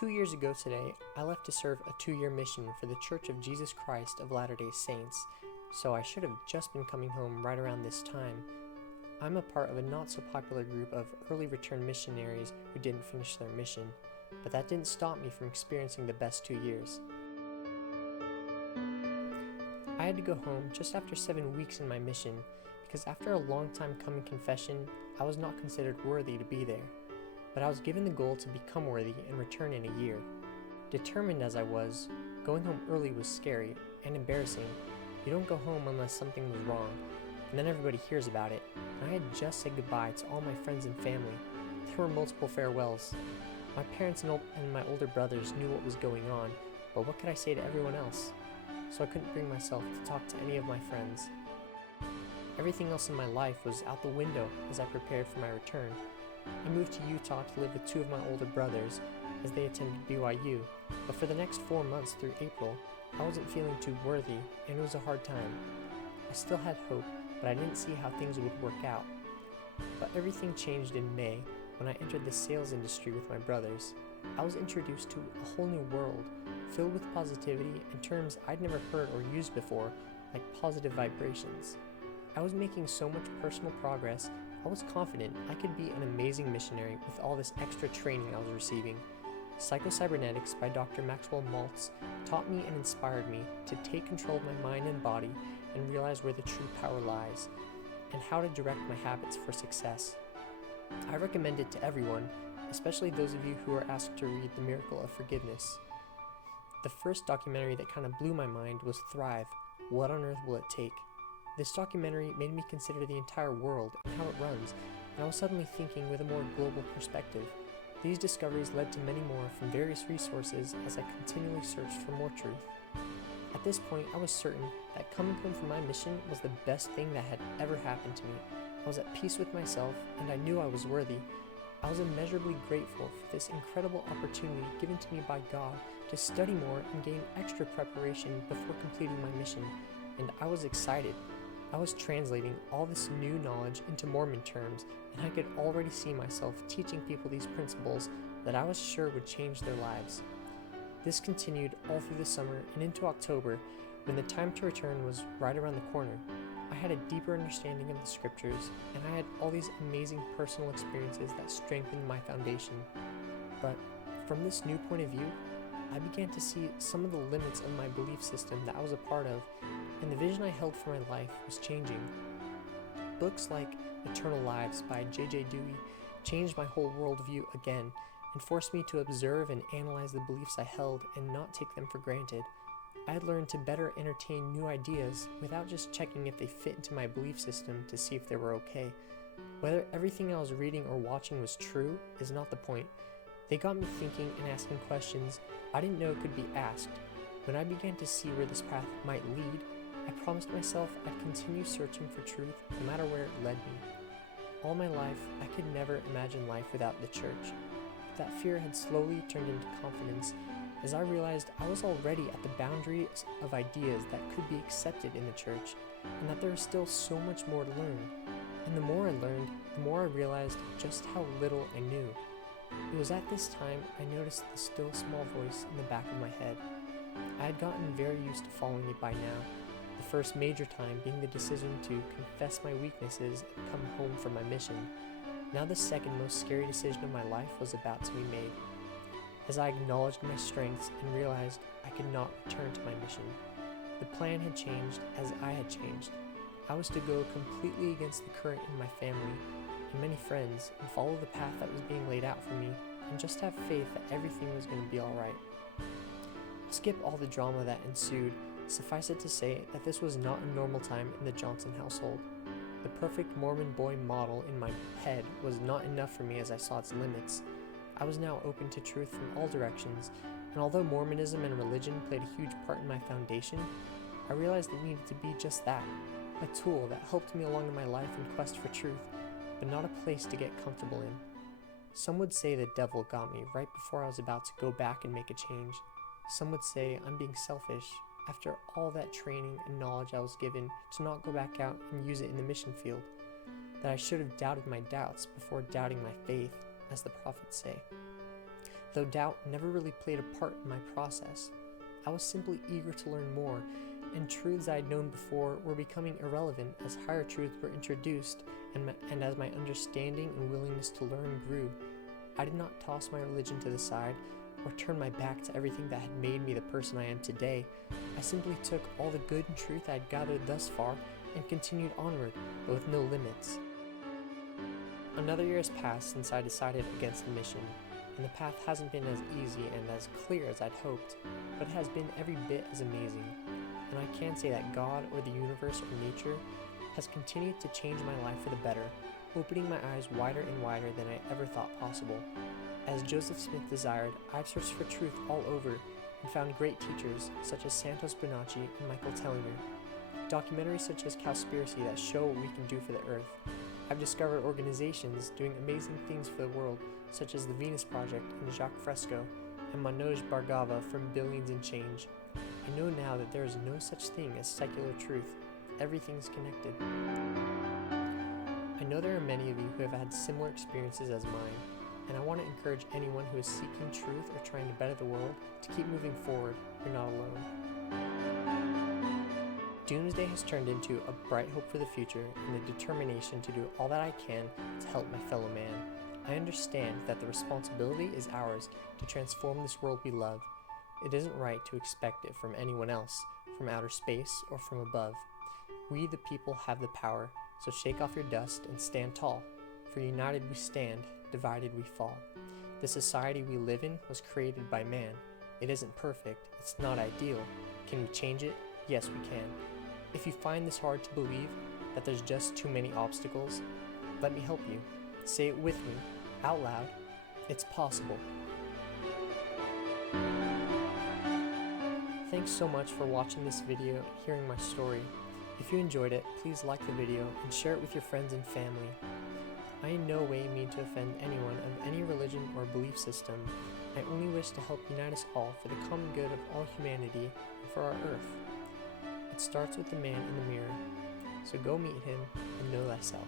2 years ago today, I left to serve a 2-year mission for the Church of Jesus Christ of Latter-day Saints, so I should have just been coming home right around this time. I'm a part of a not-so-popular group of early return missionaries who didn't finish their mission, but that didn't stop me from experiencing the best 2 years. I had to go home just after 7 weeks in my mission, because after a long time coming confession, I was not considered worthy to be there. But I was given the goal to become worthy and return in a year. Determined as I was, going home early was scary and embarrassing. You don't go home unless something was wrong, and then everybody hears about it, and I had just said goodbye to all my friends and family. There were multiple farewells. My parents and my older brothers knew what was going on, but what could I say to everyone else? So I couldn't bring myself to talk to any of my friends. Everything else in my life was out the window as I prepared for my return. I moved to Utah to live with 2 of my older brothers as they attended BYU, but for the next 4 months through April, I wasn't feeling too worthy and it was a hard time. I still had hope, but I didn't see how things would work out. But everything changed in May when I entered the sales industry with my brothers. I was introduced to a whole new world, filled with positivity and terms I'd never heard or used before, like positive vibrations. I was making so much personal progress. I was confident I could be an amazing missionary with all this extra training I was receiving. Psycho-Cybernetics by Dr. Maxwell Maltz taught me and inspired me to take control of my mind and body and realize where the true power lies, and how to direct my habits for success. I recommend it to everyone, especially those of you who are asked to read The Miracle of Forgiveness. The first documentary that kind of blew my mind was Thrive, What on Earth Will It Take? This documentary made me consider the entire world and how it runs, and I was suddenly thinking with a more global perspective. These discoveries led to many more from various resources as I continually searched for more truth. At this point, I was certain that coming home from my mission was the best thing that had ever happened to me. I was at peace with myself, and I knew I was worthy. I was immeasurably grateful for this incredible opportunity given to me by God to study more and gain extra preparation before completing my mission, and I was excited. I was translating all this new knowledge into Mormon terms, and I could already see myself teaching people these principles that I was sure would change their lives. This continued all through the summer and into October, when the time to return was right around the corner. I had a deeper understanding of the scriptures, and I had all these amazing personal experiences that strengthened my foundation. But from this new point of view, I began to see some of the limits of my belief system that I was a part of, and the vision I held for my life was changing. Books like Eternal Lives by J.J. Dewey changed my whole worldview again and forced me to observe and analyze the beliefs I held and not take them for granted. I had learned to better entertain new ideas without just checking if they fit into my belief system to see if they were okay. Whether everything I was reading or watching was true is not the point. They got me thinking and asking questions I didn't know could be asked. When I began to see where this path might lead, I promised myself I'd continue searching for truth no matter where it led me. All my life, I could never imagine life without the church. But that fear had slowly turned into confidence as I realized I was already at the boundaries of ideas that could be accepted in the church, and that there was still so much more to learn. And the more I learned, the more I realized just how little I knew. It was at this time I noticed the still small voice in the back of my head. I had gotten very used to following it by now, the first major time being the decision to confess my weaknesses and come home from my mission. Now the second most scary decision of my life was about to be made. As I acknowledged my strengths and realized I could not return to my mission, the plan had changed as I had changed. I was to go completely against the current in my family and many friends and follow the path that was being laid out for me and just have faith that everything was going to be alright. I'll skip all the drama that ensued. Suffice it to say that this was not a normal time in the Johnson household. The perfect Mormon boy model in my head was not enough for me as I saw its limits. I was now open to truth from all directions, and although Mormonism and religion played a huge part in my foundation, I realized it needed to be just that, a tool that helped me along in my life in quest for truth, but not a place to get comfortable in. Some would say the devil got me right before I was about to go back and make a change. Some would say I'm being selfish after all that training and knowledge I was given to not go back out and use it in the mission field, that I should have doubted my doubts before doubting my faith, as the prophets say. though doubt never really played a part in my process. I was simply eager to learn more, and truths I had known before were becoming irrelevant as higher truths were introduced, and as my understanding and willingness to learn grew. I did not toss my religion to the side or turn my back to everything that had made me the person I am today. I simply took all the good and truth I had gathered thus far and continued onward, but with no limits. Another year has passed since I decided against the mission, and the path hasn't been as easy and as clear as I'd hoped, but it has been every bit as amazing. And I can say that God or the universe or nature has continued to change my life for the better, opening my eyes wider and wider than I ever thought possible. As Joseph Smith desired, I've searched for truth all over and found great teachers such as Santos Bonacci and Michael Tellinger, documentaries such as Cowspiracy that show what we can do for the earth. I've discovered organizations doing amazing things for the world, such as the Venus Project and Jacques Fresco, and Manoj Bhargava from Billions in Change. I know now that there is no such thing as secular truth. Everything's connected. I know there are many of you who have had similar experiences as mine, and I want to encourage anyone who is seeking truth or trying to better the world to keep moving forward. You're not alone. Doomsday has turned into a bright hope for the future and a determination to do all that I can to help my fellow man. I understand that the responsibility is ours to transform this world we love. It isn't right to expect it from anyone else, from outer space or from above. We the people have the power, so shake off your dust and stand tall. For united we stand, divided we fall. The society we live in was created by man. It isn't perfect, it's not ideal. Can we change it? Yes, we can. If you find this hard to believe, that there's just too many obstacles, let me help you. Say it with me, out loud. It's possible. Thanks so much for watching this video and hearing my story. If you enjoyed it, please like the video and share it with your friends and family. I in no way mean to offend anyone of any religion or belief system. I only wish to help unite us all for the common good of all humanity and for our earth. It starts with the man in the mirror, so go meet him and know thyself.